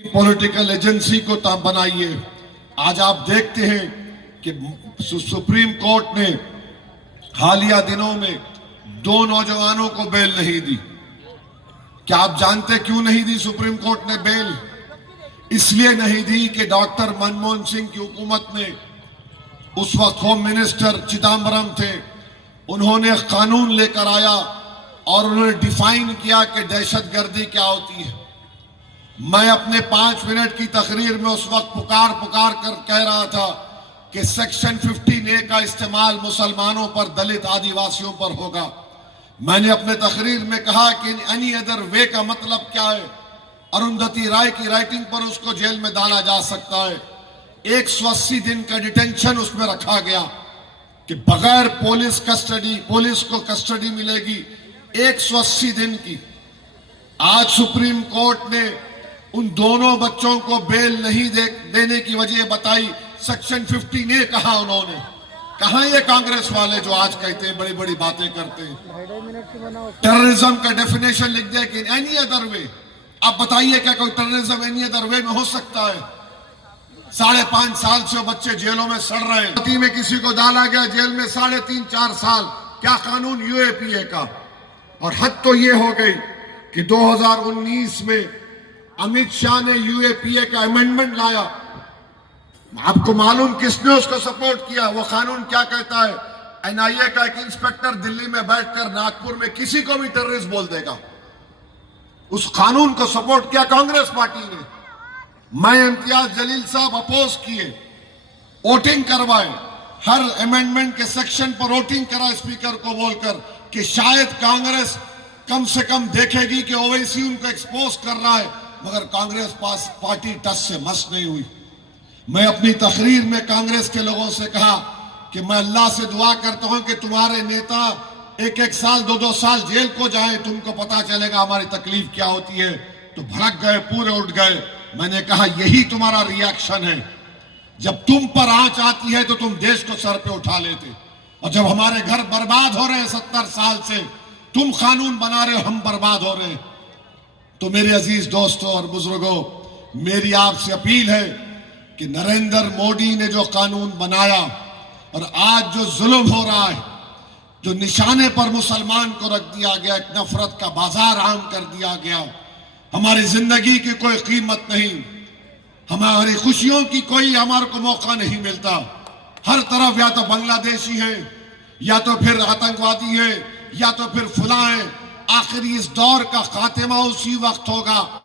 Political agency को बनाइए। आज आप देखते हैं कि सुप्रीम कोर्ट ने हालिया दिनों में 2 नौजवानों को बेल नहीं दी। क्या आप जानते क्यों नहीं दी सुप्रीम कोर्ट ने बेल? इसलिए नहीं दी कि डॉक्टर मनमोहन सिंह की हुकूमत ने, उस वक्त होम मिनिस्टर चिदम्बरम थे, उन्होंने कानून लेकर आया और उन्होंने डिफाइन किया कि दहशतगर्दी क्या होती है। मैं अपने 5 मिनट की तकरीर में उस वक्त पुकार कर कह रहा था कि सेक्शन 15A का इस्तेमाल मुसलमानों पर, दलित आदिवासियों पर होगा। मैंने अपने तकरीर में कहा कि एनी अदर वे का मतलब क्या है। अरुंधति राय की राइटिंग पर उसको जेल में डाला जा सकता है। 180 दिन का डिटेंशन उसमें रखा गया कि बगैर पुलिस कस्टडी, पुलिस को कस्टडी मिलेगी 180 दिन की। आज सुप्रीम कोर्ट ने उन दोनों बच्चों को बेल नहीं देने की वजह बताई, सेक्शन 15A कहा उन्होंने। कहां ये कांग्रेस वाले जो आज कहते हैं, बड़ी बड़ी बातें करते हैं। टेररिज्म का डेफिनेशन लिख दिया कि एनी अदर वे। आप बताइए क्या कोई टेररिज्म एनी अदर वे में हो सकता है? 5.5 साल से बच्चे जेलों में सड़ रहे हैं। में किसी को डाला गया जेल में 3.5-4 साल। क्या कानून UAPA का? और हद तो ये हो गई कि 2019 में अमित शाह ने UAPA का अमेंडमेंट लाया। आपको मालूम किसने उसको सपोर्ट किया? वो कानून क्या कहता है? NIA का एक इंस्पेक्टर दिल्ली में बैठकर नागपुर में किसी को भी टेररिस्ट बोल देगा। उस कानून को सपोर्ट किया कांग्रेस पार्टी ने। मैं इम्तियाज जलील साहब अपोज किए, वोटिंग करवाए, हर अमेंडमेंट के सेक्शन पर वोटिंग करा स्पीकर को बोलकर कि शायद कांग्रेस कम से कम देखेगी कि ओवैसी उनको एक्सपोज कर रहा है। मगर कांग्रेस पार्टी टस से मस नहीं हुई। मैं अपनी तकरीर में कांग्रेस के लोगों से कहा कि मैं अल्लाह से दुआ करता हूं कि तुम्हारे नेता 1-1 साल 2-2 साल जेल को जाए, तुमको पता चलेगा हमारी तकलीफ क्या होती है। तो भड़क गए, पूरे उठ गए। मैंने कहा यही तुम्हारा रिएक्शन है। जब तुम पर आंच आती है तो तुम देश को सर पे उठा लेते, और जब हमारे घर बर्बाद हो रहे हैं 70 साल से, तुम कानून बना रहे हो, हम बर्बाद हो रहे हैं। तो मेरे अजीज दोस्तों और बुजुर्गों, मेरी आपसे अपील है कि नरेंद्र मोदी ने जो कानून बनाया और आज जो जुल्म हो रहा है, जो निशाने पर मुसलमान को रख दिया गया, एक नफरत का बाजार आम कर दिया गया, हमारी जिंदगी की कोई कीमत नहीं, हमारी खुशियों की कोई हमारे को मौका नहीं मिलता। हर तरफ या तो बांग्लादेशी है, या तो फिर आतंकवादी है, या तो फिर फुला है। आखिर इस दौर का खात्मा उसी वक्त होगा